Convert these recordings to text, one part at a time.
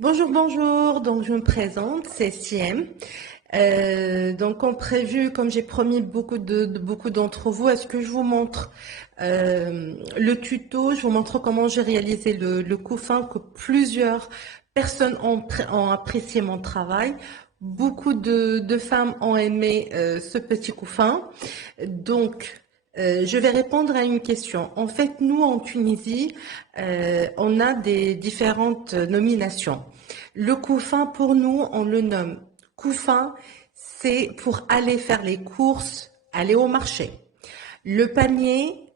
Bonjour, bonjour. Donc, je me présente, c'est Siem. Donc, comme prévu, comme j'ai promis beaucoup d'entre vous, est-ce que je vous montre le tuto? Je vous montre comment j'ai réalisé le couffin, que plusieurs personnes ont apprécié mon travail. Beaucoup de femmes ont aimé ce petit couffin. Donc, je vais répondre à une question. En fait, nous, en Tunisie, on a des différentes nominations. Le couffin, pour nous, on le nomme couffin, c'est pour aller faire les courses, aller au marché. Le panier,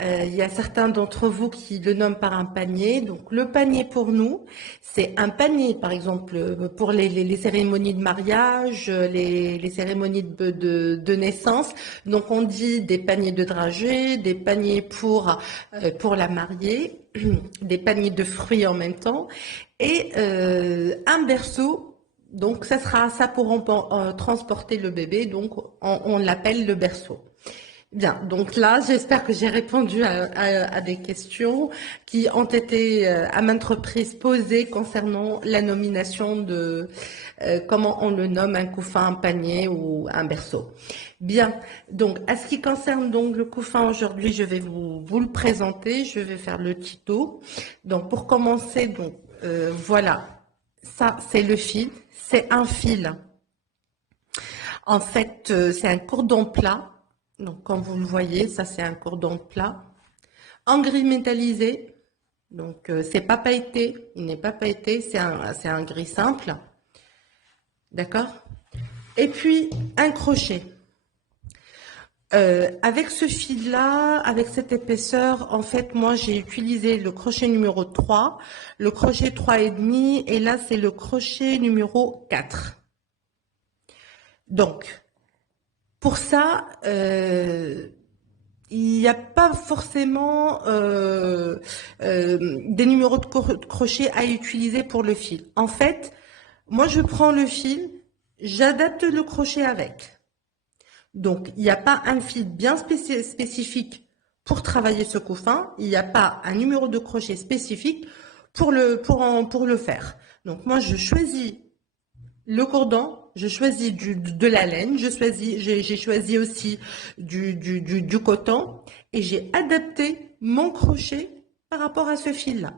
il y a certains d'entre vous qui le nomment par un panier. Donc le panier pour nous, c'est un panier, par exemple, pour les cérémonies de mariage, les cérémonies de naissance. Donc on dit des paniers de dragées, des paniers pour la mariée, des paniers de fruits en même temps, et un berceau. Donc ça sera ça pour transporter le bébé. Donc on l'appelle le berceau. Bien, donc là, j'espère que j'ai répondu à des questions qui ont été à maintes reprises posées concernant la nomination de comment on le nomme, un couffin, un panier ou un berceau. Bien, donc à ce qui concerne donc le couffin aujourd'hui, je vais vous le présenter, je vais faire le tuto. Donc pour commencer, donc voilà, ça c'est le fil, c'est un fil. En fait, c'est un cordon plat. Donc, comme vous le voyez, ça c'est un cordon plat. En gris métallisé. Donc, c'est pas pailleté. Il n'est pas pailleté. C'est un gris simple. D'accord? Et puis, un crochet. Avec ce fil-là, avec cette épaisseur, en fait, moi, j'ai utilisé le crochet numéro 3, le crochet 3,5, et là, c'est le crochet numéro 4. Donc, pour ça, il n'y a pas forcément des numéros de crochet à utiliser pour le fil. En fait, moi, je prends le fil, j'adapte le crochet avec. Donc, il n'y a pas un fil bien spécifique pour travailler ce couffin. Il n'y a pas un numéro de crochet spécifique pour le faire. Donc, moi, je choisis le cordon, je choisis de la laine, j'ai choisi aussi du coton et j'ai adapté mon crochet par rapport à ce fil-là.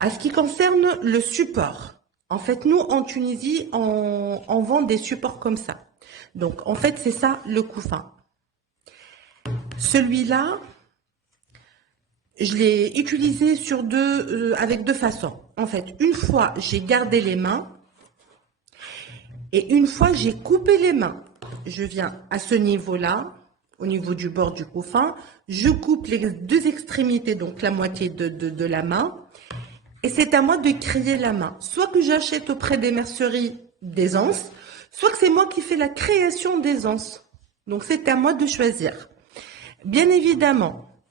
À ce qui concerne le support, en fait, nous, en Tunisie, on vend des supports comme ça. Donc, en fait, c'est ça le couffin. Celui-là, je l'ai utilisé avec deux façons. En fait, une fois, j'ai gardé les mains. Et une fois j'ai coupé les mains, je viens à ce niveau-là, au niveau du bord du couffin, je coupe les deux extrémités, donc la moitié de la main, et c'est à moi de créer la main. Soit que j'achète auprès des merceries des anses, soit que c'est moi qui fais la création des anses. Donc c'est à moi de choisir. Bien évidemment,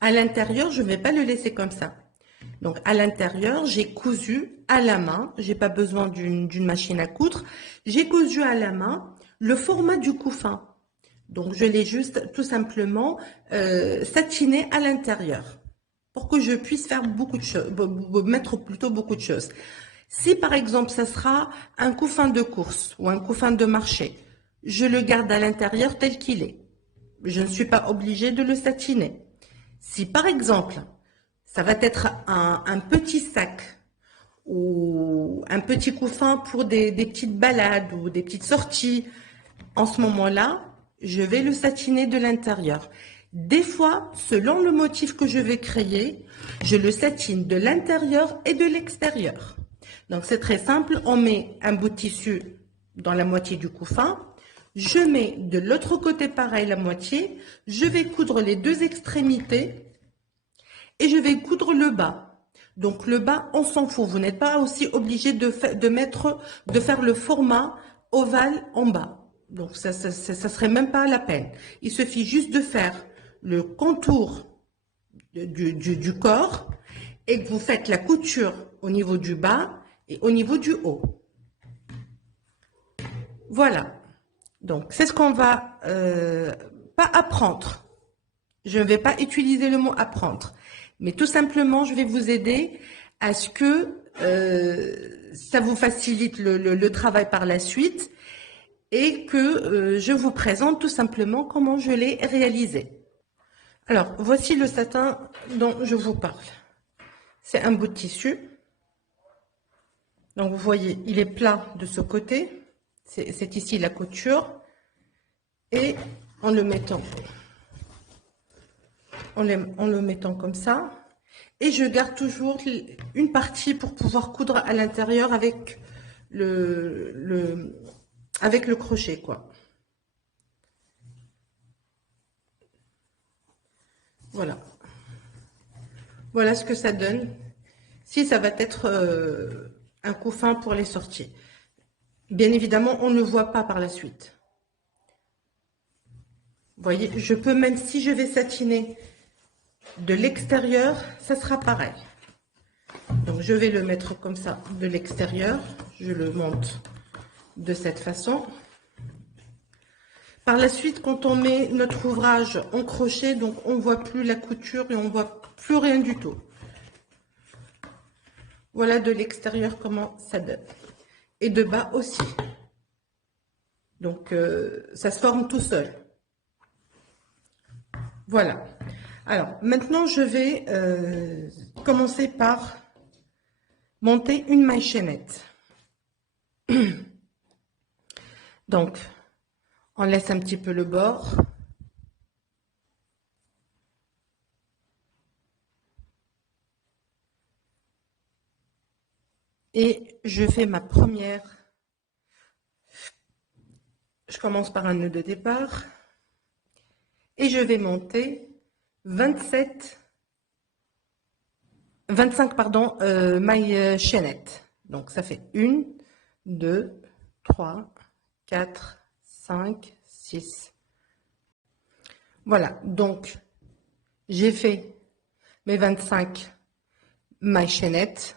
à l'intérieur, je ne vais pas le laisser comme ça. Donc à l'intérieur, j'ai cousu à la main, j'ai pas besoin d'une machine à coudre, j'ai cousu à la main le format du couffin. Donc je l'ai juste tout simplement satiné à l'intérieur pour que je puisse faire beaucoup de choses, mettre plutôt beaucoup de choses. Si par exemple ça sera un couffin de course ou un couffin de marché, je le garde à l'intérieur tel qu'il est. Je ne suis pas obligée de le satiner. Si par exemple ça va être un petit sac ou un petit couffin pour des petites balades ou des petites sorties. En ce moment-là, je vais le satiner de l'intérieur. Des fois, selon le motif que je vais créer, je le satine de l'intérieur et de l'extérieur. Donc c'est très simple, on met un bout de tissu dans la moitié du couffin, je mets de l'autre côté pareil la moitié, je vais coudre les deux extrémités et je vais coudre le bas. Donc le bas, on s'en fout. Vous n'êtes pas aussi obligé de faire le format ovale en bas. Donc ça serait même pas la peine. Il suffit juste de faire le contour du corps et que vous faites la couture au niveau du bas et au niveau du haut. Voilà. Donc c'est ce qu'on va pas apprendre. Je ne vais pas utiliser le mot apprendre. Mais tout simplement, je vais vous aider à ce que ça vous facilite le travail par la suite et que je vous présente tout simplement comment je l'ai réalisé. Alors, voici le satin dont je vous parle. C'est un bout de tissu. Donc, vous voyez, il est plat de ce côté. C'est ici la couture. Et en le mettant, comme ça, et je garde toujours une partie pour pouvoir coudre à l'intérieur avec avec le crochet, quoi. Voilà. Voilà ce que ça donne. Si ça va être un couffin pour les sorties. Bien évidemment, on ne voit pas par la suite. Vous voyez, je peux, même si je vais satiner de l'extérieur, ça sera pareil. Donc, je vais le mettre comme ça de l'extérieur. Je le monte de cette façon. Par la suite, quand on met notre ouvrage en crochet, donc on ne voit plus la couture et on ne voit plus rien du tout. Voilà de l'extérieur comment ça donne. Et de bas aussi. Donc, ça se forme tout seul. Voilà. Alors, maintenant, je vais commencer par monter une maille chaînette. Donc, on laisse un petit peu le bord. Et je fais ma première. Je commence par un nœud de départ. Et je vais monter 25 mailles chaînettes. Donc ça fait 1, 2, 3, 4, 5, 6. Voilà, donc j'ai fait mes 25 mailles chaînettes.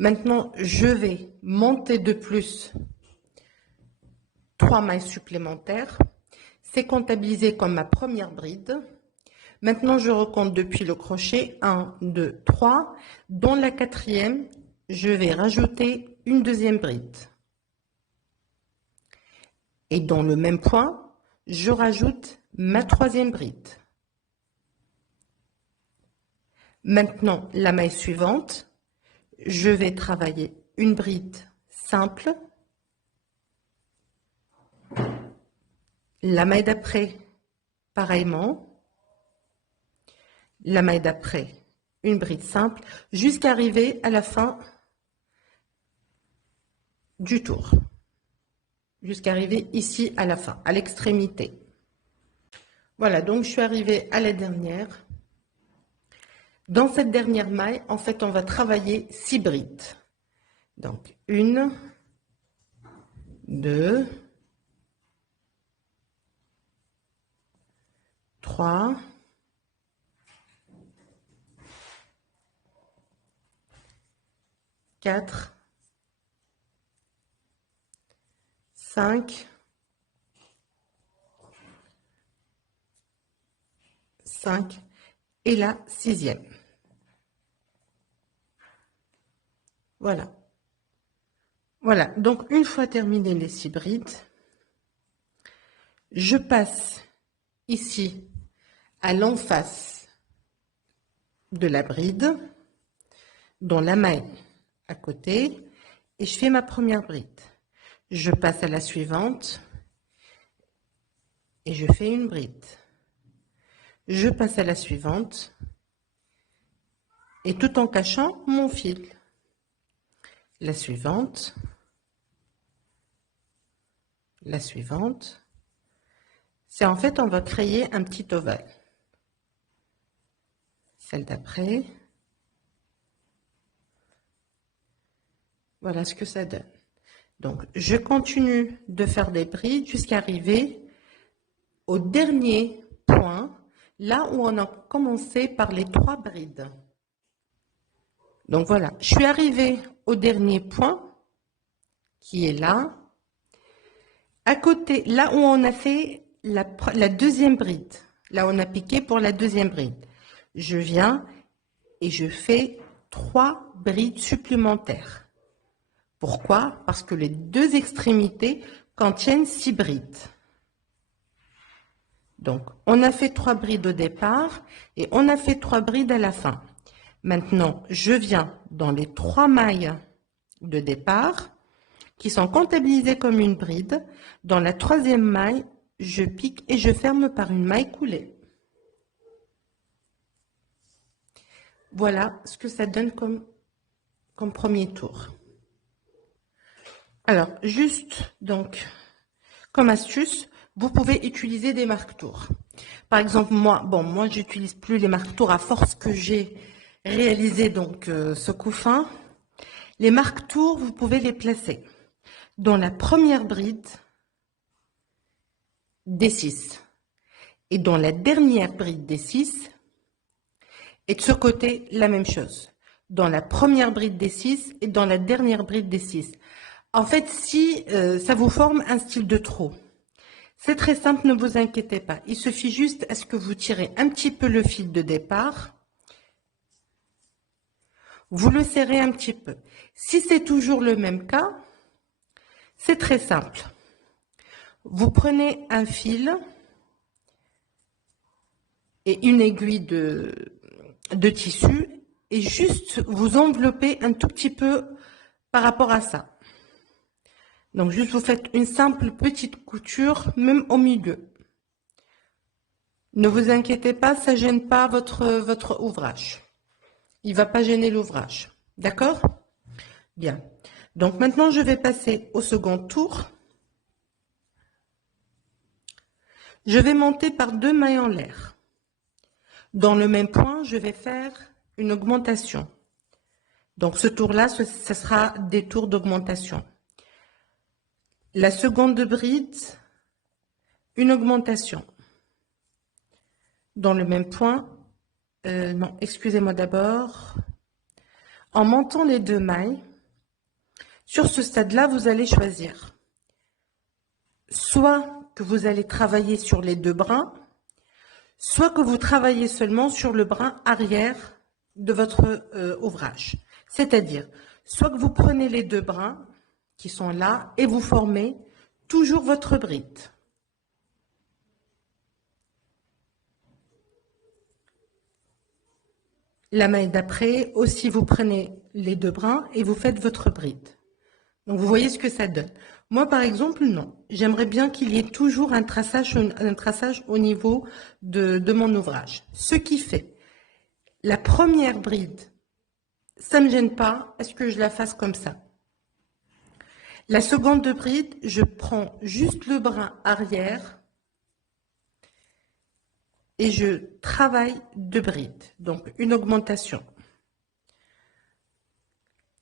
Maintenant, je vais monter de plus 3 mailles supplémentaires. C'est comptabilisé comme ma première bride. Maintenant, je recompte depuis le crochet 1, 2, 3. Dans la quatrième, je vais rajouter une deuxième bride. Et dans le même point, je rajoute ma troisième bride. Maintenant, la maille suivante, je vais travailler une bride simple. La maille d'après, pareillement. La maille d'après, une bride simple, jusqu'à arriver à la fin du tour. Jusqu'à arriver ici à la fin, à l'extrémité. Voilà, donc je suis arrivée à la dernière. Dans cette dernière maille, en fait, on va travailler 6 brides. Donc, 1, 2, 3, 4, 5, 5 et la 6e. Voilà. Voilà, donc une fois terminé les 6 brides, je passe ici à l'enface de la bride, dans la maille à côté, et je fais ma première bride. Je passe à la suivante et je fais une bride. Je passe à la suivante et tout en cachant mon fil. La suivante, la suivante. C'est en fait, on va créer un petit ovale. Celle d'après. Voilà ce que ça donne. Donc, je continue de faire des brides jusqu'à arriver au dernier point, là où on a commencé par les 3 brides. Donc voilà, je suis arrivée au dernier point, qui est là. À côté, là où on a fait la deuxième bride, là où on a piqué pour la deuxième bride. Je viens et je fais 3 brides supplémentaires. Pourquoi? Parce que les deux extrémités contiennent 6 brides. Donc, on a fait 3 brides au départ et on a fait 3 brides à la fin. Maintenant, je viens dans les 3 mailles de départ qui sont comptabilisées comme une bride. Dans la 3e maille, je pique et je ferme par une maille coulée. Voilà ce que ça donne comme premier tour. Alors, juste donc, comme astuce, vous pouvez utiliser des marque-tours. Par exemple, moi, j'utilise plus les marque-tours à force que j'ai réalisé donc ce couffin. Les marque-tours, vous pouvez les placer dans la première bride des 6 et dans la dernière bride des 6. Et de ce côté, la même chose. Dans la première bride des 6 et dans la dernière bride des 6. En fait, si ça vous forme un style de trou, c'est très simple, ne vous inquiétez pas. Il suffit juste à ce que vous tirez un petit peu le fil de départ. Vous le serrez un petit peu. Si c'est toujours le même cas, c'est très simple. Vous prenez un fil et une aiguille de tissu et juste vous enveloppez un tout petit peu par rapport à ça. Donc juste vous faites une simple petite couture, même au milieu. Ne vous inquiétez pas, ça ne gêne pas votre ouvrage. Il ne va pas gêner l'ouvrage. D'accord? Bien. Donc maintenant, je vais passer au second tour. Je vais monter par 2 mailles en l'air. Dans le même point, je vais faire une augmentation. Donc ce tour-là, ce sera des tours d'augmentation. La seconde bride, une augmentation. Dans le même point, non, excusez-moi d'abord. En montant les 2 mailles, sur ce stade-là, vous allez choisir soit que vous allez travailler sur les 2 brins, soit que vous travaillez seulement sur le brin arrière de votre ouvrage. C'est-à-dire, soit que vous prenez les 2 brins qui sont là et vous formez toujours votre bride. La maille d'après, aussi vous prenez les 2 brins et vous faites votre bride. Donc vous voyez ce que ça donne. Moi par exemple, non. J'aimerais bien qu'il y ait toujours un traçage au niveau de mon ouvrage. Ce qui fait, la première bride, ça ne me gêne pas, est-ce que je la fasse comme ça? La seconde bride, je prends juste le brin arrière et je travaille 2 brides, donc une augmentation.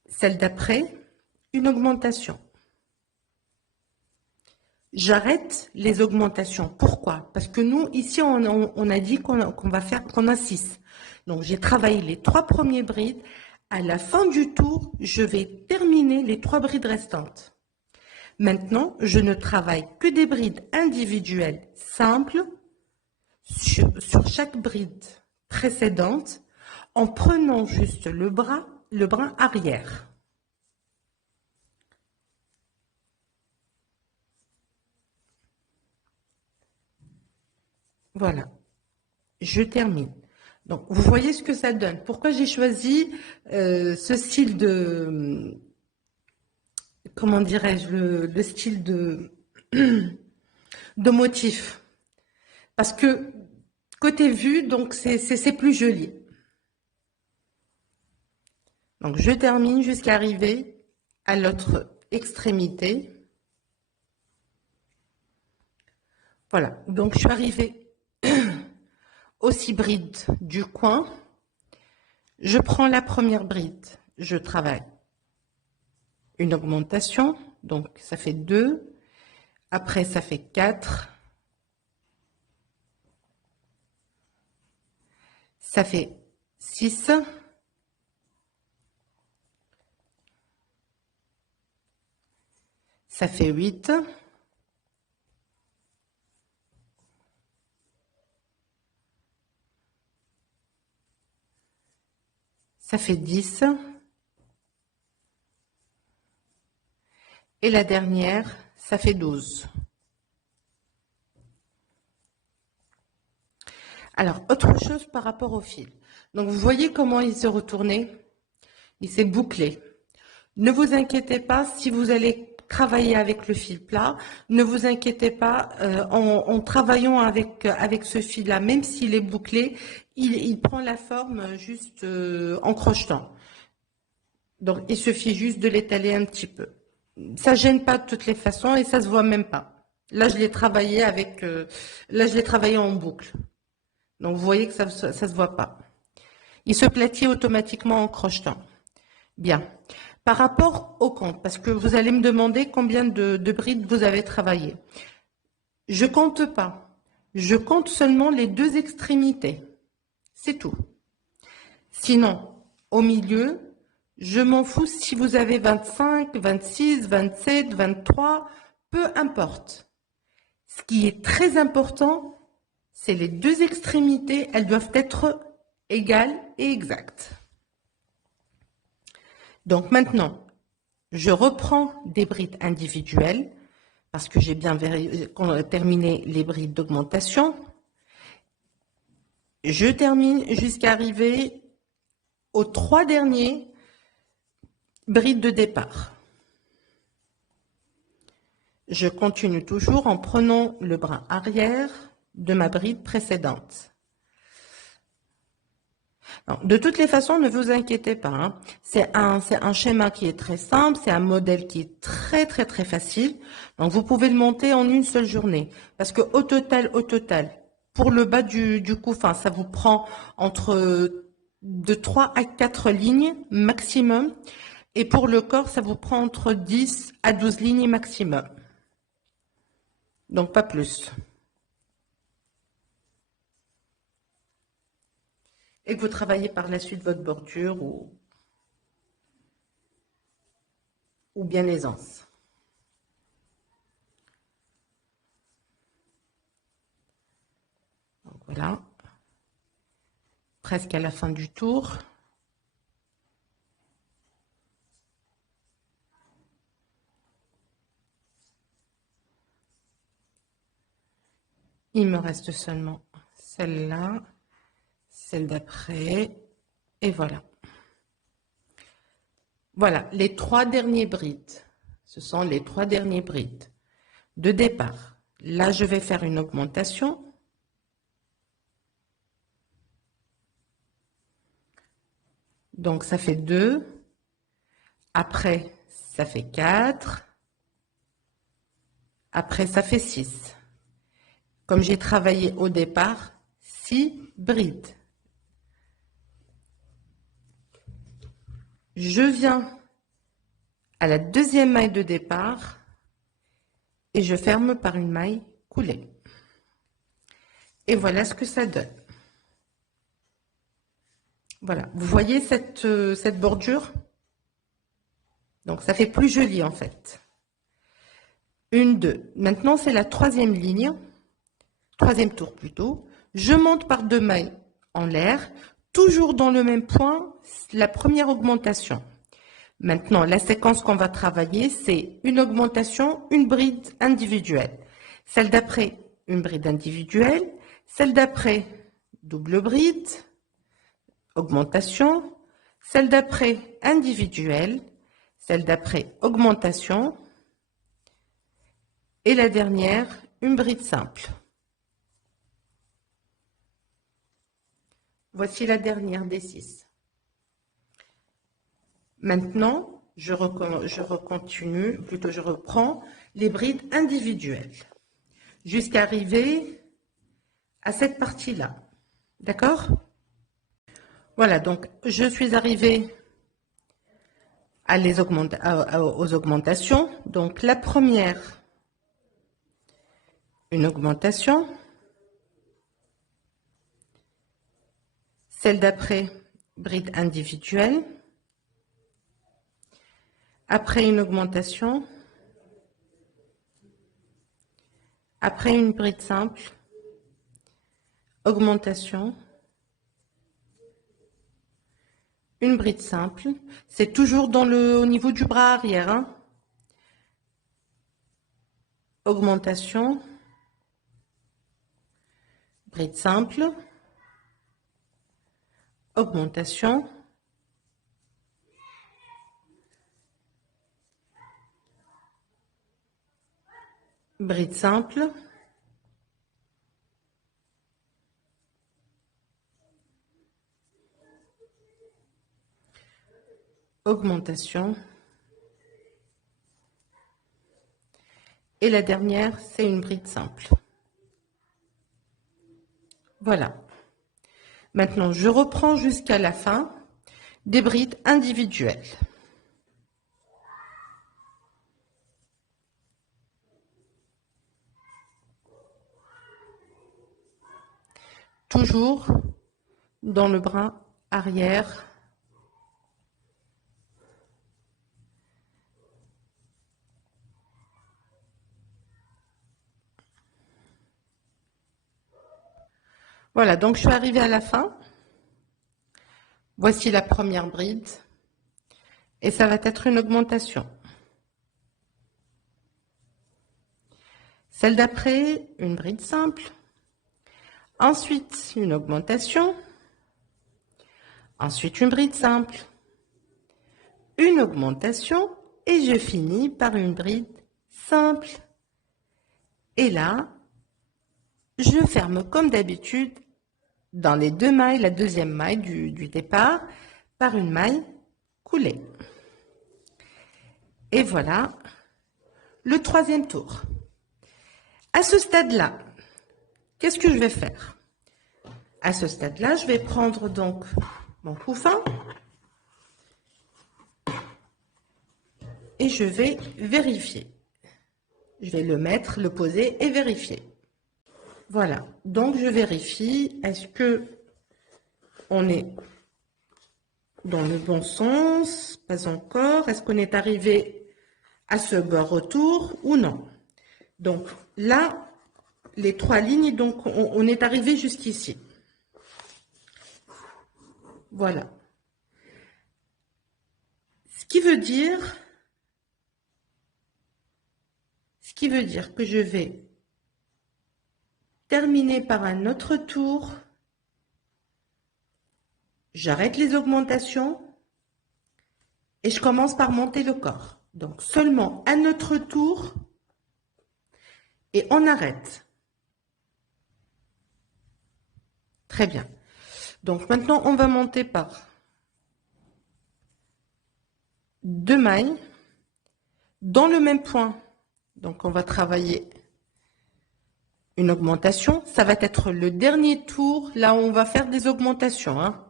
Celle d'après, une augmentation. J'arrête les augmentations. Pourquoi? Parce que nous, ici, on a dit qu'on a 6. Donc, j'ai travaillé les 3 premiers brides. À la fin du tour, je vais terminer les 3 brides restantes. Maintenant, je ne travaille que des brides individuelles simples sur chaque bride précédente en prenant juste le brin arrière. Voilà, je termine. Donc, vous voyez ce que ça donne. Pourquoi j'ai choisi ce style de, comment dirais-je, le style de motif. Parce que côté vue, donc c'est plus joli. Donc, je termine jusqu'à arriver à l'autre extrémité. Voilà, donc je suis arrivée aux 6 brides du coin. Je prends la première bride, je travaille une augmentation, donc ça fait 2. Après, ça fait 4. Ça fait 6. Ça fait 8. Ça ça fait 10. Et la dernière, ça fait 12. Alors, autre chose par rapport au fil. Donc, vous voyez comment il s'est retourné? Il s'est bouclé. Ne vous inquiétez pas si vous allez travailler avec le fil plat. Ne vous inquiétez pas en travaillant avec ce fil-là, même s'il est bouclé, il prend la forme juste en crochetant. Donc, il suffit juste de l'étaler un petit peu. Ça gêne pas de toutes les façons et ça se voit même pas. Là, je l'ai travaillé en boucle. Donc, vous voyez que ça se voit pas. Il se platit automatiquement en crochetant. Bien. Par rapport au compte, parce que vous allez me demander combien de brides vous avez travaillé. Je compte pas. Je compte seulement les 2 extrémités. C'est tout. Sinon, au milieu, je m'en fous si vous avez 25, 26, 27, 23, peu importe. Ce qui est très important, c'est les 2 extrémités, elles doivent être égales et exactes. Donc maintenant, je reprends des brides individuelles parce que j'ai bien terminé les brides d'augmentation. Je termine jusqu'à arriver aux 3 derniers brides de départ. Je continue toujours en prenant le brin arrière de ma bride précédente. Non, de toutes les façons, ne vous inquiétez pas. Hein. C'est un schéma qui est très simple, c'est un modèle qui est très facile. Donc vous pouvez le monter en une seule journée. Parce que au total, pour le bas du couffin, ça vous prend entre de 3 à 4 lignes maximum. Et pour le corps, ça vous prend entre 10 à 12 lignes maximum. Donc pas plus. Et que vous travaillez par la suite votre bordure ou bien l'aisance. Donc voilà, presque à la fin du tour. Il me reste seulement celle-là, celle d'après, et voilà. Voilà, les 3 derniers brides. Ce sont les 3 derniers brides de départ. Là, je vais faire une augmentation. Donc, ça fait 2. Après, ça fait 4. Après, ça fait 6. Comme j'ai travaillé au départ, 6 brides. Je viens à la 2e maille de départ et je ferme par une maille coulée. Et voilà ce que ça donne. Voilà, vous voyez cette bordure? Donc ça fait plus joli en fait. 1, 2. Maintenant c'est la 3e ligne, 3e tour plutôt. Je monte par 2 mailles en l'air, toujours dans le même point, la première augmentation. Maintenant, la séquence qu'on va travailler, c'est une augmentation, une bride individuelle. Celle d'après, une bride individuelle. Celle d'après, double bride, augmentation. Celle d'après, individuelle. Celle d'après, augmentation. Et la dernière, une bride simple. Voici la dernière des 6. Maintenant, je reprends les brides individuelles jusqu'à arriver à cette partie-là. D'accord? Voilà, donc je suis arrivée aux augmentations. Donc la première, une augmentation. Celle d'après, bride individuelle. Après une augmentation. Après une bride simple. Augmentation. une bride simple. C'est toujours au niveau du bras arrière, hein. Augmentation, bride simple, augmentation, bride simple, augmentation, et la dernière, c'est une bride simple. Voilà. Maintenant, je reprends jusqu'à la fin des brides individuelles. Toujours dans le bras arrière. Voilà, donc je suis arrivée à la fin. Voici la première bride. Et ça va être une augmentation. Celle d'après, une bride simple. Ensuite, une augmentation. Ensuite, une bride simple. Une augmentation. Et je finis par une bride simple. Et là, je ferme comme d'habitude dans les deux mailles, la deuxième maille du départ, par une maille coulée. Et voilà le troisième tour. À ce stade-là, qu'est-ce que je vais faire? À ce stade-là, je vais prendre donc mon couffin et je vais vérifier. Je vais le mettre, le poser et vérifier. Voilà, donc je vérifie, est-ce que on est dans le bon sens? Pas encore. Est-ce qu'on est arrivé à ce bord retour ou non? Donc là, les trois lignes, donc on est arrivé jusqu'ici. Voilà. Ce qui veut dire que je vais terminer par un autre tour. J'arrête les augmentations et je commence par monter le corps. Donc seulement un autre tour et on arrête. Très bien. Donc maintenant on va monter par deux mailles dans le même point. Donc on va travailler une augmentation. Ça va être le dernier tour, là où on va faire des augmentations, hein.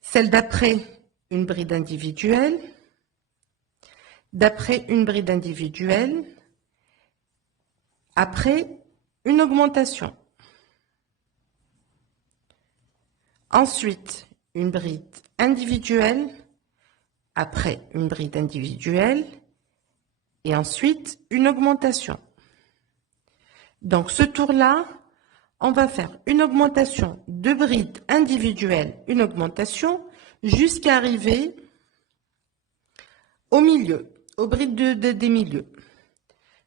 Celle d'après, une bride individuelle. D'après, une bride individuelle. Après, une augmentation. Ensuite, une bride individuelle. Après, une bride individuelle. Et ensuite, une augmentation. Donc, ce tour-là, on va faire une augmentation de bride individuelle, une augmentation, jusqu'à arriver au milieu, aux brides des milieux.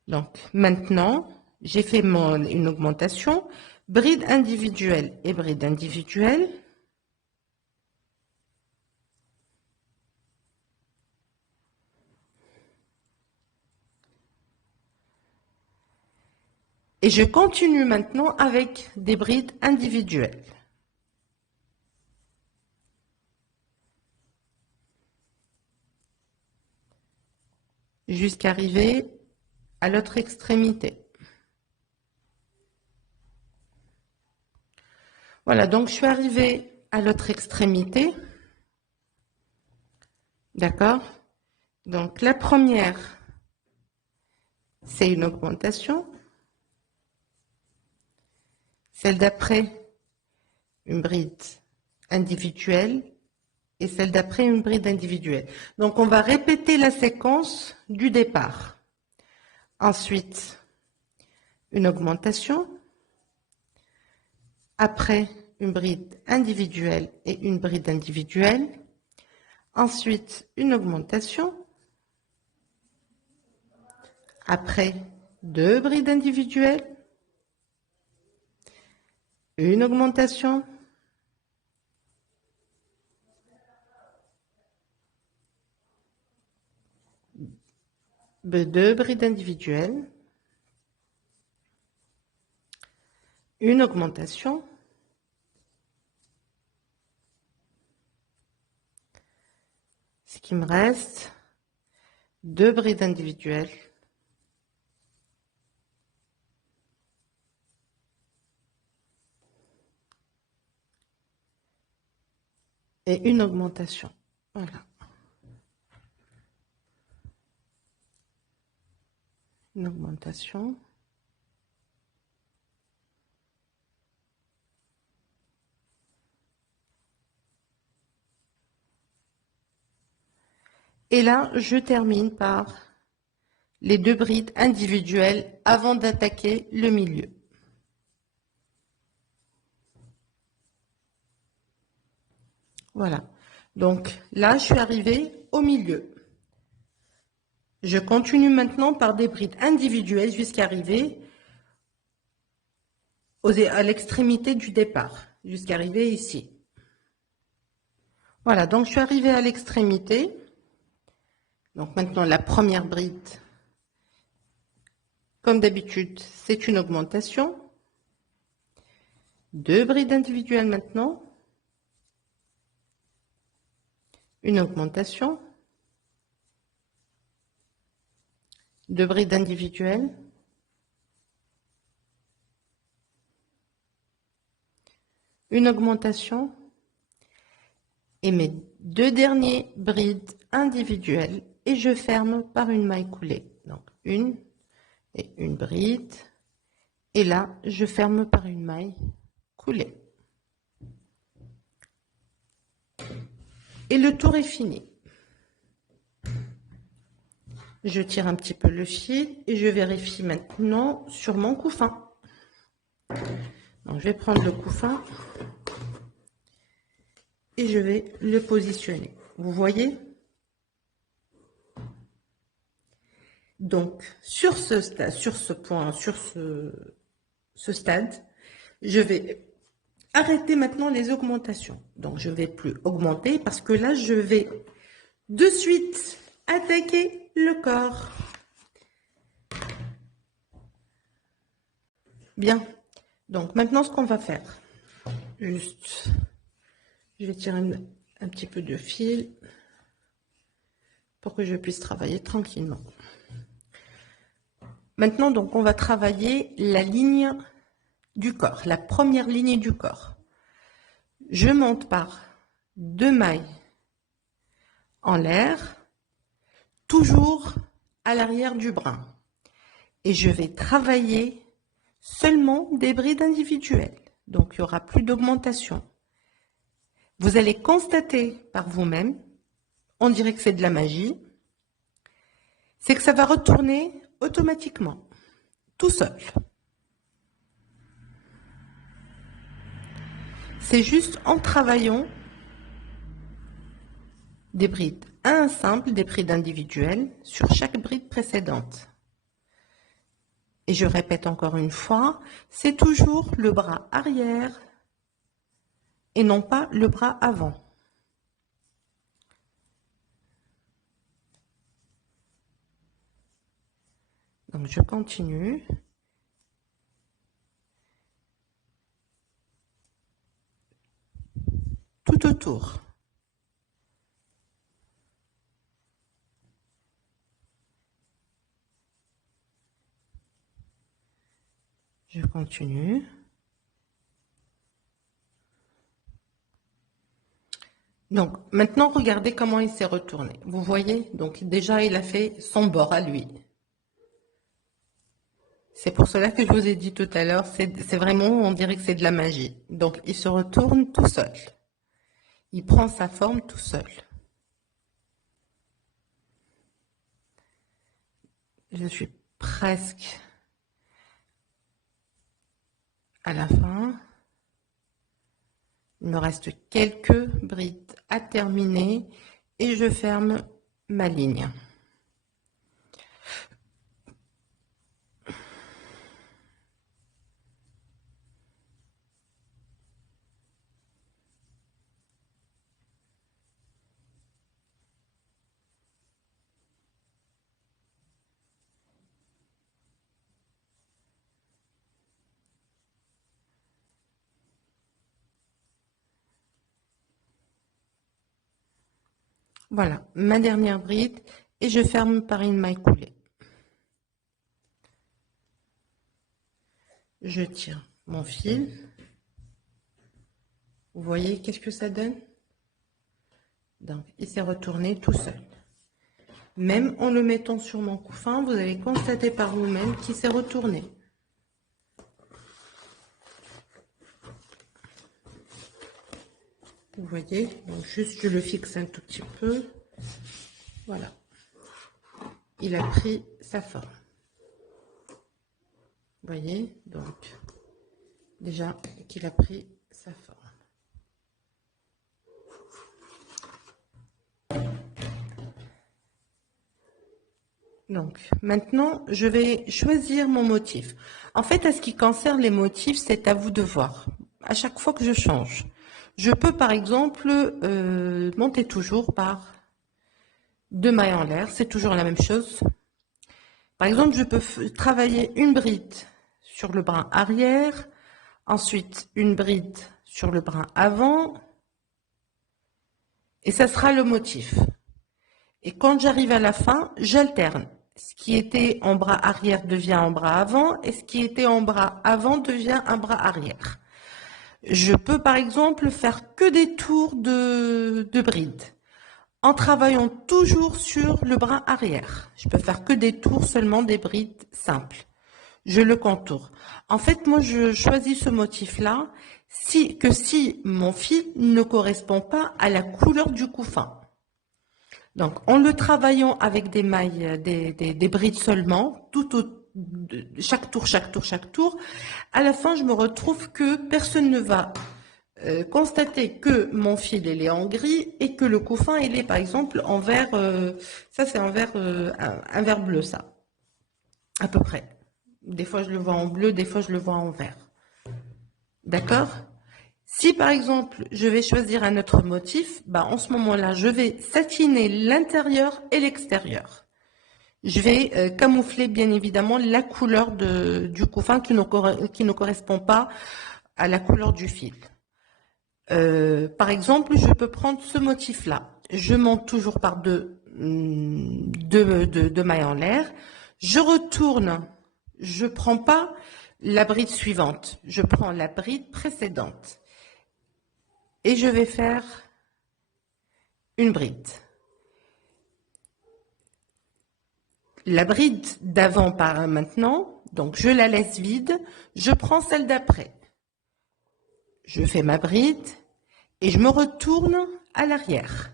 Donc, maintenant, j'ai fait une augmentation, bride individuelle et bride individuelle. Et je continue maintenant avec des brides individuelles. Jusqu'à arriver à l'autre extrémité. Voilà, donc je suis arrivée à l'autre extrémité. D'accord? Donc la première, c'est une augmentation. Celle d'après, une bride individuelle. Et celle d'après, une bride individuelle. Donc, on va répéter la séquence du départ. Ensuite, une augmentation. Après, une bride individuelle et une bride individuelle. Ensuite, une augmentation. Après, 2 brides individuelles. Une augmentation. Deux brides individuelles. Une augmentation. Ce qui me reste, 2 brides individuelles. Et une augmentation. Voilà. Une augmentation. Et là, je termine par les 2 brides individuelles avant d'attaquer le milieu. Voilà. Donc là, je suis arrivée au milieu. Je continue maintenant par des brides individuelles jusqu'à arriver à l'extrémité du départ, jusqu'à arriver ici. Voilà, donc je suis arrivée à l'extrémité. Donc maintenant, la première bride, comme d'habitude, c'est une augmentation. 2 brides individuelles maintenant. Une augmentation. 2 brides individuelles. Une augmentation. Et mes 2 derniers brides individuelles. Et je ferme par une maille coulée. Donc une et une bride. Et là, je ferme par une maille coulée. Et le tour est fini. Je tire un petit peu le fil et je vérifie maintenant sur mon couffin. Donc, je vais prendre le couffin et je vais le positionner. Vous voyez? Donc, sur ce stade, sur ce point, sur ce stade, je vais arrêter maintenant les augmentations. Donc, je ne vais plus augmenter parce que là, je vais de suite attaquer le corps. Bien. Donc, maintenant, ce qu'on va faire, juste, je vais tirer un petit peu de fil pour que je puisse travailler tranquillement. Maintenant, donc, on va travailler la ligne du corps, la première ligne du corps. Je monte par 2 mailles en l'air, toujours à l'arrière du brin. Et je vais travailler seulement des brides individuelles. Donc, il n'y aura plus d'augmentation. Vous allez constater par vous-même, on dirait que c'est de la magie, c'est que ça va retourner automatiquement, tout seul. C'est juste en travaillant des brides, un simple, des brides individuelles sur chaque bride précédente. Et je répète encore une fois, c'est toujours le bras arrière et non pas le bras avant. Donc je continue. Tout autour. Je continue. Donc, maintenant, regardez comment il s'est retourné. Vous voyez? Donc, déjà, il a fait son bord à lui. C'est pour cela que je vous ai dit tout à l'heure, c'est vraiment, on dirait que c'est de la magie. Donc, il se retourne tout seul. Il prend sa forme tout seul. Je suis presque à la fin. Il me reste quelques brides à terminer et je ferme ma ligne. Voilà, ma dernière bride et je ferme par une maille coulée. Je tire mon fil. Vous voyez qu'est-ce que ça donne? Donc, il s'est retourné tout seul. Même en le mettant sur mon couffin, vous allez constater par vous-même qu'il s'est retourné. Vous voyez, donc juste je le fixe un tout petit peu. Voilà. Il a pris sa forme. Vous voyez, donc déjà qu'il a pris sa forme. Donc, maintenant, je vais choisir mon motif. En fait, à ce qui concerne les motifs, c'est à vous de voir. À chaque fois que je change, je peux, par exemple, monter toujours par 2 mailles en l'air. C'est toujours la même chose. Par exemple, je peux travailler une bride sur le brin arrière, ensuite une bride sur le brin avant, et ça sera le motif. Et quand j'arrive à la fin, j'alterne. Ce qui était en bras arrière devient en bras avant et ce qui était en bras avant devient un bras arrière. Je peux par exemple faire que des tours de bride en travaillant toujours sur le bras arrière. Je peux faire que des tours seulement des brides simples. Je le contourne. En fait, moi, je choisis ce motif-là si mon fil ne correspond pas à la couleur du couffin. Donc, en le travaillant avec des mailles, des brides seulement, chaque tour, à la fin, je me retrouve que personne ne va constater que mon fil il est en gris et que le couffin il est par exemple en vert. Ça, c'est un vert bleu, ça, à peu près. Des fois, je le vois en bleu, des fois, je le vois en vert. D'accord ? Si par exemple, je vais choisir un autre motif, en ce moment-là, je vais satiner l'intérieur et l'extérieur. Je vais camoufler bien évidemment la couleur du couffin qui ne correspond pas à la couleur du fil. Par exemple, je peux prendre ce motif-là. Je monte toujours par deux mailles en l'air. Je retourne. Je ne prends pas la bride suivante. Je prends la bride précédente. Et je vais faire une bride. La bride d'avant par maintenant, donc je la laisse vide, je prends celle d'après. Je fais ma bride et je me retourne à l'arrière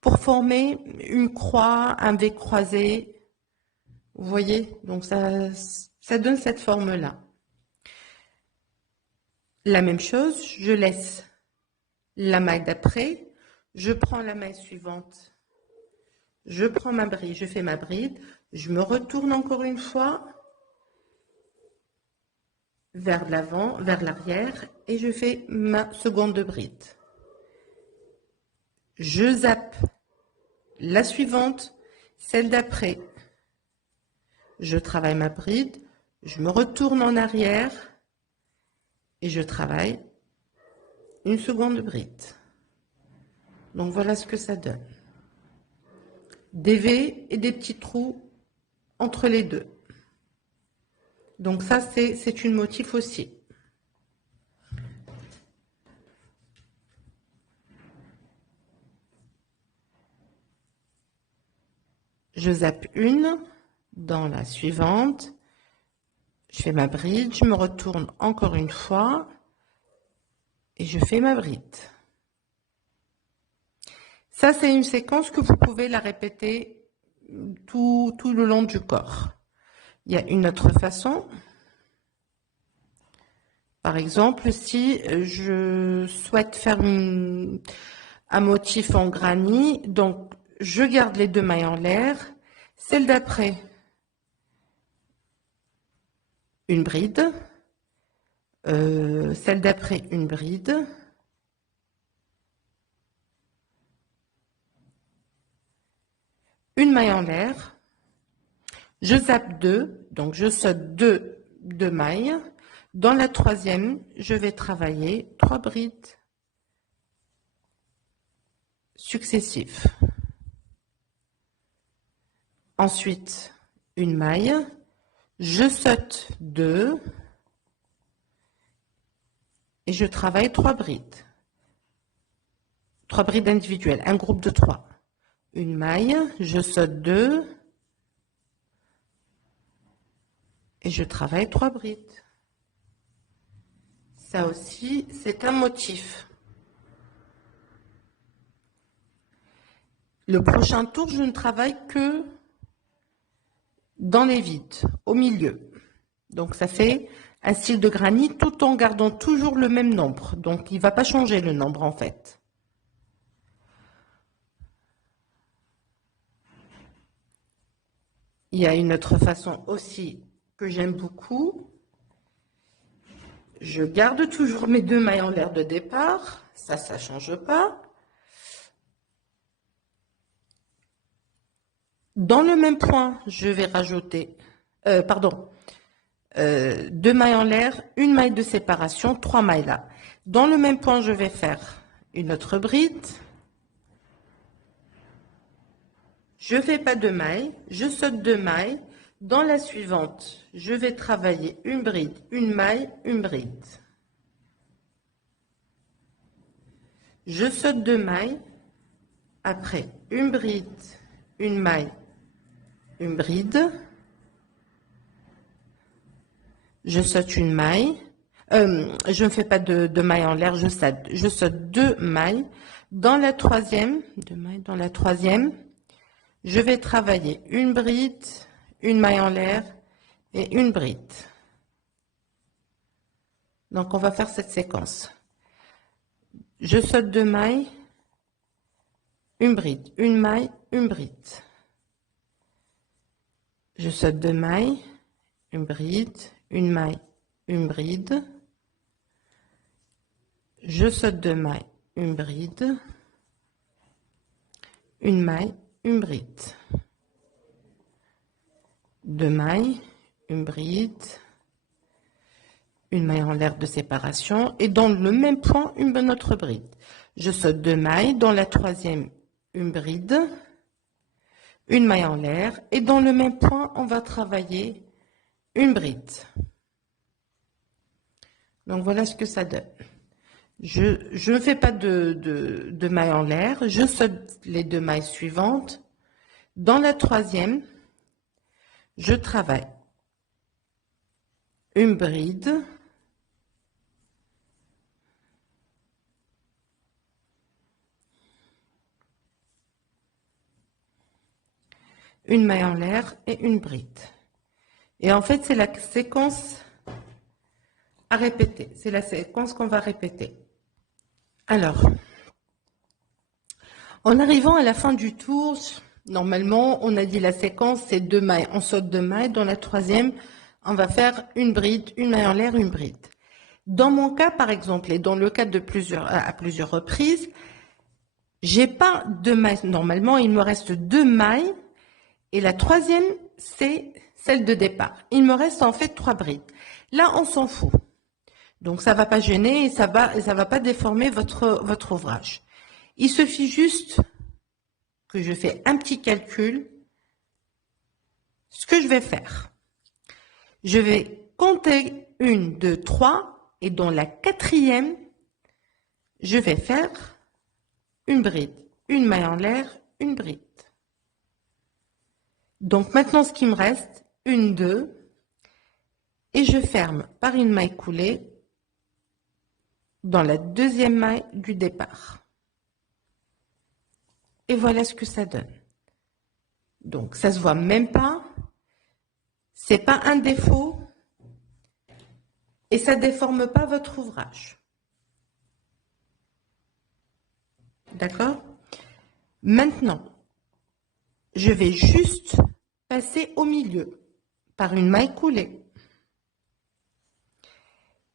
pour former une croix, un V croisé. Vous voyez, donc ça donne cette forme-là. La même chose, je laisse la maille d'après, je prends la maille suivante, je prends ma bride, je fais ma bride, je me retourne encore une fois vers l'avant, vers l'arrière et je fais ma seconde bride. Je zappe la suivante, celle d'après. Je travaille ma bride, je me retourne en arrière et je travaille une seconde bride. Donc voilà ce que ça donne. Des V et des petits trous entre les deux. Donc ça, c'est une motif aussi. Je zappe une dans la suivante. Je fais ma bride, je me retourne encore une fois et je fais ma bride. Ça, c'est une séquence que vous pouvez la répéter tout le long du corps. Il y a une autre façon. Par exemple, si je souhaite faire un motif en granit. Donc, je garde les 2 mailles en l'air. Celle d'après, une bride. Celle d'après, une bride. Une maille en l'air. Je zappe 2, donc je saute 2 mailles. Dans la troisième, je vais travailler 3 brides successifs. Ensuite, une maille, je saute 2 et je travaille 3 brides. 3 brides individuelles, un groupe de 3. Une maille, je saute 2 et je travaille 3 brides. Ça aussi, c'est un motif. Le prochain tour, je ne travaille que dans les vides, au milieu. Donc ça fait un style de granit tout en gardant toujours le même nombre. Donc il ne va pas changer le nombre en fait. Il y a une autre façon aussi que j'aime beaucoup. Je garde toujours mes 2 mailles en l'air de départ. Ça ne change pas. Dans le même point, je vais rajouter, 2 mailles en l'air, une maille de séparation, 3 mailles là. Dans le même point, je vais faire une autre bride. Je ne fais pas de mailles, je saute 2 mailles. Dans la suivante, je vais travailler une bride, une maille, une bride. Je saute 2 mailles. Après, une bride, une maille, une bride. Je saute une maille. Je ne fais pas de maille en l'air, je saute 2 mailles. Dans la troisième, 2 mailles dans la troisième, je vais travailler une bride, une maille en l'air et une bride. Donc, on va faire cette séquence. Je saute 2 mailles, une bride, une maille, une bride. Je saute 2 mailles, une bride, une maille, une bride. Je saute 2 mailles, une bride, une maille, une bride. 2 mailles, une bride, une maille en l'air de séparation et dans le même point, une autre bride. Je saute 2 mailles, dans la troisième, une bride, une maille en l'air et dans le même point, on va travailler une bride. Donc voilà ce que ça donne. Je ne fais pas de maille en l'air, je saute les 2 mailles suivantes. Dans la troisième, je travaille une bride, une maille en l'air et une bride. Et en fait, c'est la séquence à répéter. C'est la séquence qu'on va répéter. Alors, en arrivant à la fin du tour, normalement, on a dit la séquence, c'est 2 mailles. On saute 2 mailles. Dans la troisième, on va faire une bride, une maille en l'air, une bride. Dans mon cas, par exemple, et dans le cas de à plusieurs reprises, j'ai pas 2 mailles. Normalement, il me reste 2 mailles. Et la troisième, c'est celle de départ. Il me reste en fait 3 brides. Là, on s'en fout. Donc, ça ne va pas gêner et ça va pas déformer votre ouvrage. Il suffit juste que je fais un petit calcul. Ce que je vais faire, je vais compter 1, 2, 3 et dans la quatrième, je vais faire une bride, une maille en l'air, une bride. Donc maintenant, ce qui me reste, 1, 2, et je ferme par une maille coulée dans la deuxième maille du départ. Et voilà ce que ça donne. Donc, ça se voit même pas. C'est pas un défaut. Et ça déforme pas votre ouvrage. D'accord? Maintenant, je vais juste passer au milieu par une maille coulée.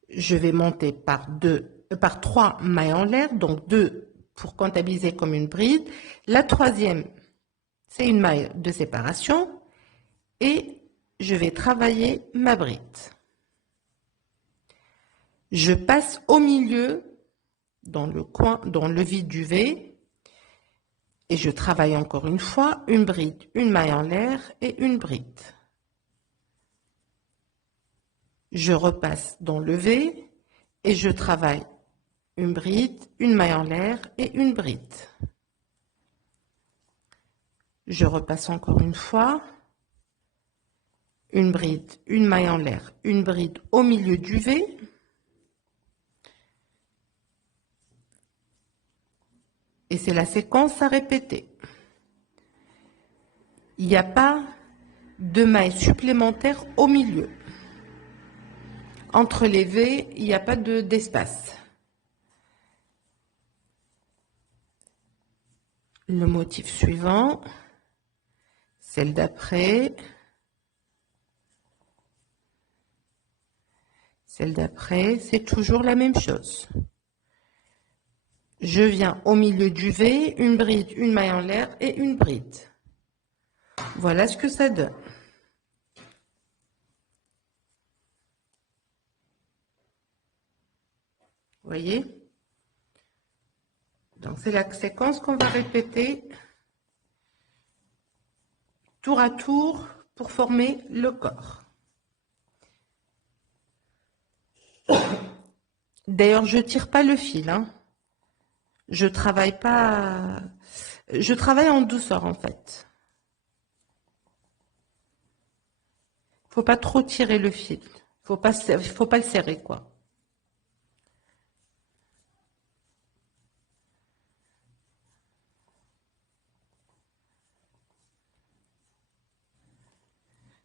Je vais monter par 3 mailles en l'air, donc 2 pour comptabiliser comme une bride. La troisième, c'est une maille de séparation et je vais travailler ma bride. Je passe au milieu, dans le coin, dans le vide du V, et je travaille encore une fois une bride, une maille en l'air et une bride. Je repasse dans le V et je travaille une bride, une maille en l'air et une bride. Je repasse encore une fois, une bride, une maille en l'air, une bride au milieu du V. Et c'est la séquence à répéter. Il n'y a pas de mailles supplémentaires au milieu. Entre les V, il n'y a pas d'espace. Le motif suivant, celle d'après, celle d'après, c'est toujours la même chose. Je viens au milieu du V, une bride, une maille en l'air et une bride. Voilà ce que ça donne. Vous voyez? Donc c'est la séquence qu'on va répéter tour à tour pour former le corps. D'ailleurs, je tire pas le fil, hein. Je travaille pas. Je travaille en douceur en fait. Faut pas trop tirer le fil. Faut pas le serrer quoi.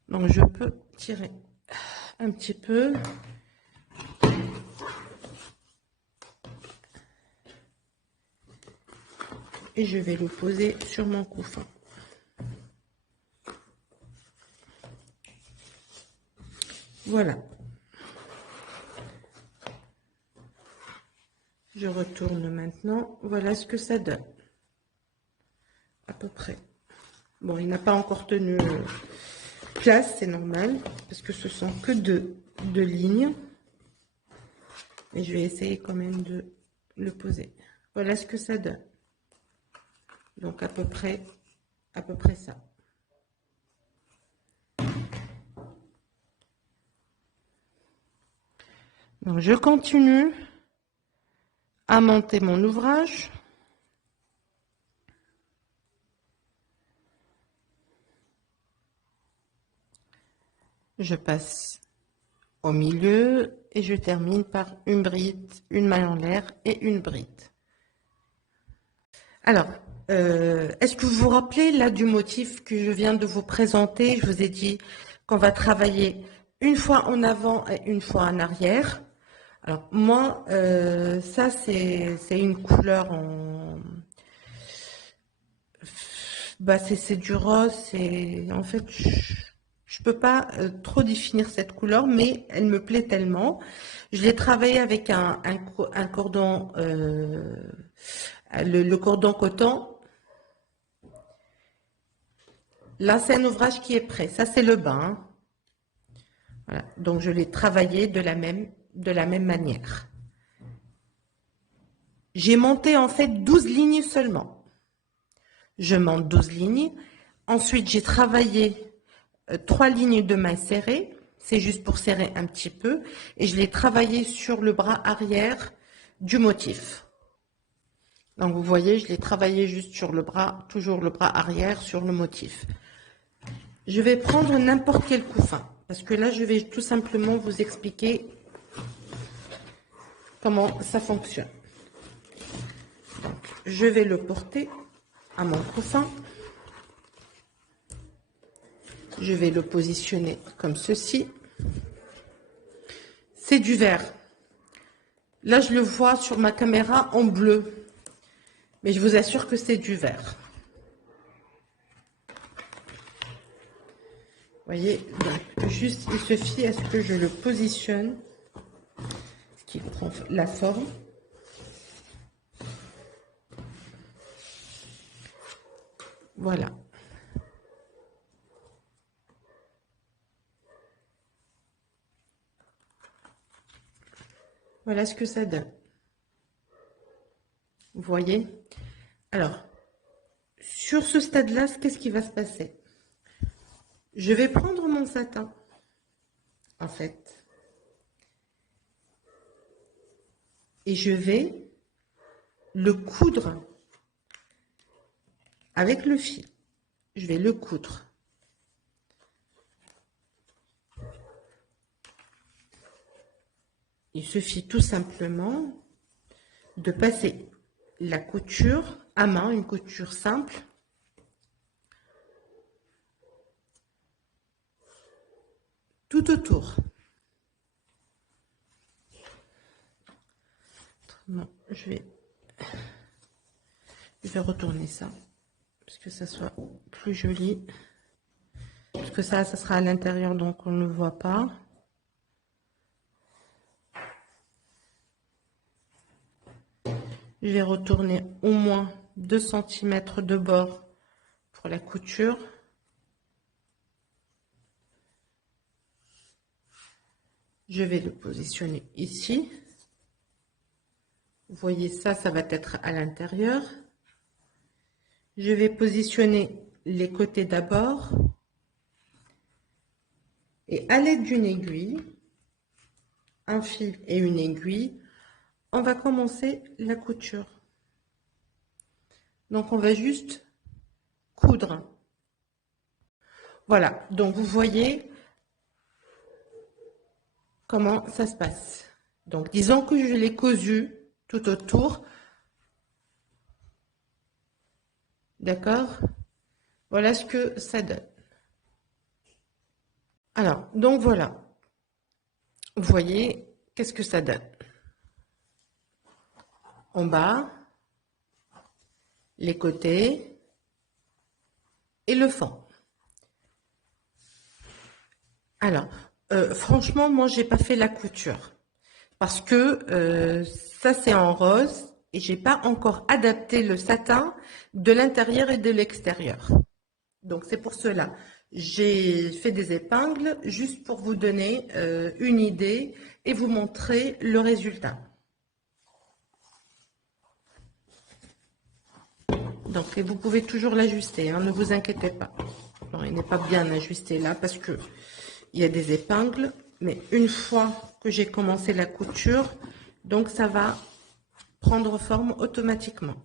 Donc je peux tirer un petit peu. Et je vais le poser sur mon couffin. Voilà. Je retourne maintenant. Voilà ce que ça donne. À peu près. Bon, il n'a pas encore tenu place, c'est normal, parce que ce sont que deux lignes. Et je vais essayer quand même de le poser. Voilà ce que ça donne. Donc à peu près ça. Donc je continue à monter mon ouvrage. Je passe au milieu et je termine par une bride, une maille en l'air et une bride. Alors, est-ce que vous vous rappelez là du motif que je viens de vous présenter? Je vous ai dit qu'on va travailler une fois en avant et une fois en arrière. Alors moi, ça c'est une couleur en... Bah, c'est du rose, c'est en fait je peux pas trop définir cette couleur, mais elle me plaît tellement. Je l'ai travaillé avec un cordon, le cordon coton. Là, c'est un ouvrage qui est prêt. Ça, c'est le bas. Hein. Voilà. Donc, je l'ai travaillé de la même manière. J'ai monté en fait 12 lignes seulement. Je monte 12 lignes. Ensuite, j'ai travaillé 3 lignes de mailles serrées. C'est juste pour serrer un petit peu. Et je l'ai travaillé sur le bras arrière du motif. Donc, vous voyez, je l'ai travaillé juste sur le bras, toujours le bras arrière sur le motif. Je vais prendre n'importe quel couffin, parce que là, je vais tout simplement vous expliquer comment ça fonctionne. Donc, je vais le porter à mon couffin. Je vais le positionner comme ceci. C'est du vert. Là, je le vois sur ma caméra en bleu. Mais je vous assure que c'est du verre. Vous voyez, donc juste il suffit à ce que je le positionne, ce qui prend la forme. Voilà. Voilà ce que ça donne. Vous voyez? Alors, sur ce stade-là, qu'est-ce qui va se passer? Je vais prendre mon satin, en fait, et je vais le coudre avec le fil. Je vais le coudre. Il suffit tout simplement de passer la couture à main, une couture simple, tout autour. Non, je vais retourner ça, parce que ça soit plus joli. Parce que ça sera à l'intérieur, donc on ne voit pas. Je vais retourner au moins 2 cm de bord pour la couture. Je vais le positionner ici. Vous voyez ça, ça va être à l'intérieur. Je vais positionner les côtés d'abord. Et à l'aide d'une aiguille, un fil et une aiguille, on va commencer la couture. Donc on va juste coudre. Voilà, donc vous voyez comment ça se passe. Donc disons que je l'ai cousu tout autour. D'accord? Voilà ce que ça donne. Alors, donc voilà. Vous voyez, qu'est-ce que ça donne? En bas, les côtés et le fond. Alors, franchement, moi, j'ai pas fait la couture parce que ça, c'est en rose et j'ai pas encore adapté le satin de l'intérieur et de l'extérieur. Donc, c'est pour cela. J'ai fait des épingles juste pour vous donner une idée et vous montrer le résultat. Donc, et vous pouvez toujours l'ajuster, hein, ne vous inquiétez pas. Non, il n'est pas bien ajusté là parce que il y a des épingles, mais une fois que j'ai commencé la couture, donc ça va prendre forme automatiquement.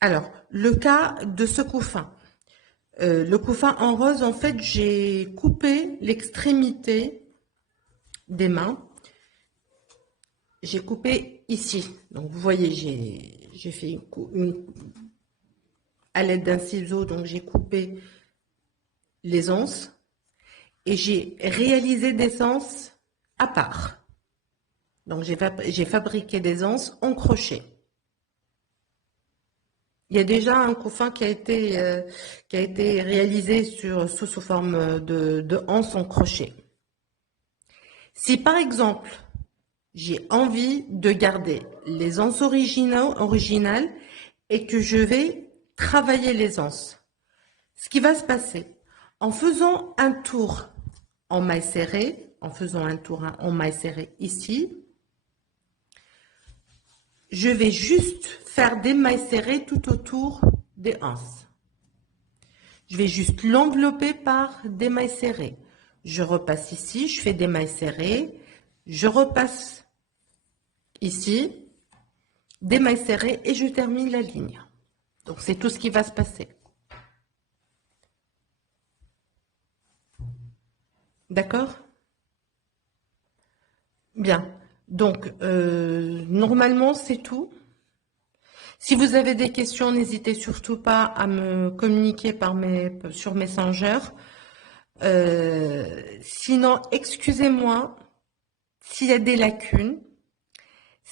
Alors, le cas de ce couffin. Le couffin en rose, en fait, j'ai coupé l'extrémité des mains. J'ai coupé ici. Donc, vous voyez, j'ai fait à l'aide d'un ciseau, donc j'ai coupé les anses et j'ai réalisé des anses à part. Donc, j'ai fabriqué des anses en crochet. Il y a déjà un couffin qui a été réalisé sous forme de anse en crochet. Si par exemple, j'ai envie de garder les anses originales et que je vais travailler les anses, ce qui va se passer, en faisant un tour en maille serrée, ici, je vais juste faire des mailles serrées tout autour des anses. Je vais juste l'envelopper par des mailles serrées. Je repasse ici, je fais des mailles serrées, je repasse ici, des mailles serrées et je termine la ligne. Donc c'est tout ce qui va se passer. D'accord? Bien. Donc, normalement, c'est tout. Si vous avez des questions, n'hésitez surtout pas à me communiquer sur Messenger. Sinon, excusez-moi s'il y a des lacunes.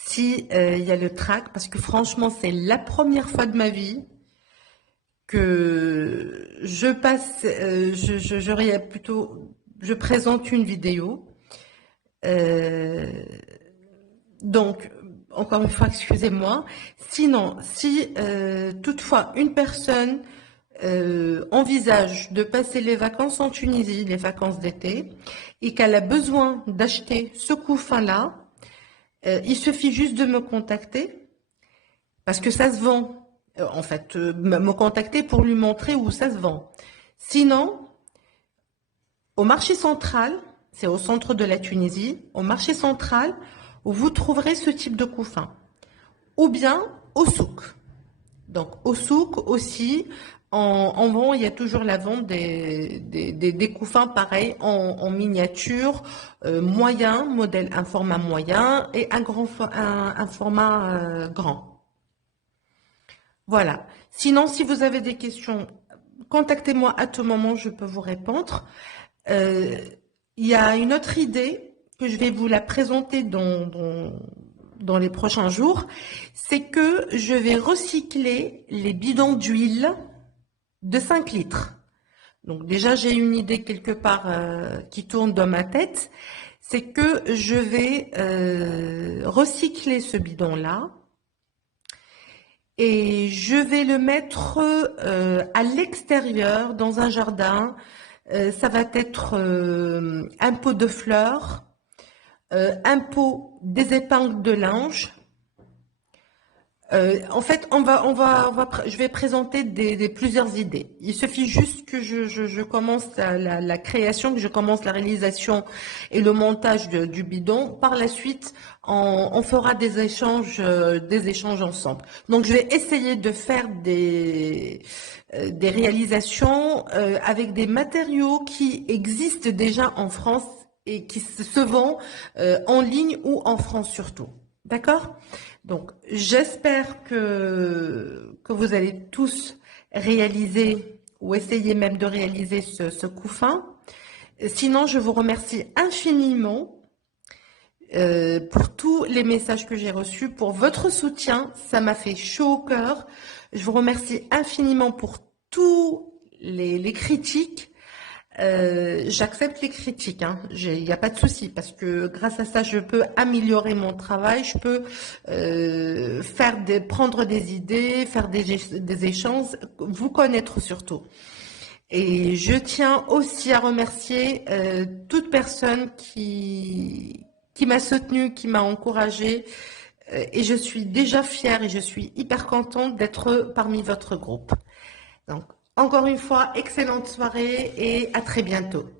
si il y a le trac, parce que franchement, c'est la première fois de ma vie que je passe, je présente une vidéo. Euh, donc, encore une fois, excusez-moi. Sinon, si toutefois une personne envisage de passer les vacances en Tunisie, les vacances d'été, et qu'elle a besoin d'acheter ce couffin-là, il suffit juste de me contacter, parce que ça se vend. En fait, me contacter pour lui montrer où ça se vend. Sinon, au marché central, c'est au centre de la Tunisie, au marché central, où vous trouverez ce type de couffin. Ou bien au souk. Donc au souk aussi, en vend, il y a toujours la vente des couffins pareils en miniature, moyen, modèle, un format moyen et un format grand. Voilà. Sinon, si vous avez des questions, contactez-moi à tout moment, je peux vous répondre. Euh, il y a une autre idée que je vais vous la présenter dans les prochains jours, c'est que je vais recycler les bidons d'huile de 5 litres. Donc déjà, j'ai une idée quelque part qui tourne dans ma tête, c'est que je vais recycler ce bidon-là et je vais le mettre à l'extérieur dans un jardin. Ça va être un pot de fleurs, un pot des épingles de linge. En fait, je vais présenter plusieurs idées. Il suffit juste que je commence la création, que je commence la réalisation et le montage du bidon. Par la suite, on fera des échanges ensemble. Donc, je vais essayer de faire des réalisations avec des matériaux qui existent déjà en France et qui se vendent en ligne ou en France surtout. D'accord? Donc, j'espère que vous allez tous réaliser ou essayer même de réaliser ce couffin. Sinon, je vous remercie infiniment pour tous les messages que j'ai reçus, pour votre soutien. Ça m'a fait chaud au cœur. Je vous remercie infiniment pour tous les critiques. J'accepte les critiques, hein. Il n'y a pas de souci parce que grâce à ça, je peux améliorer mon travail, je peux prendre des idées, faire des échanges, vous connaître surtout. Et je tiens aussi à remercier toute personne qui m'a soutenue, qui m'a encouragée. Et je suis déjà fière et je suis hyper contente d'être parmi votre groupe. Donc, encore une fois, excellente soirée et à très bientôt.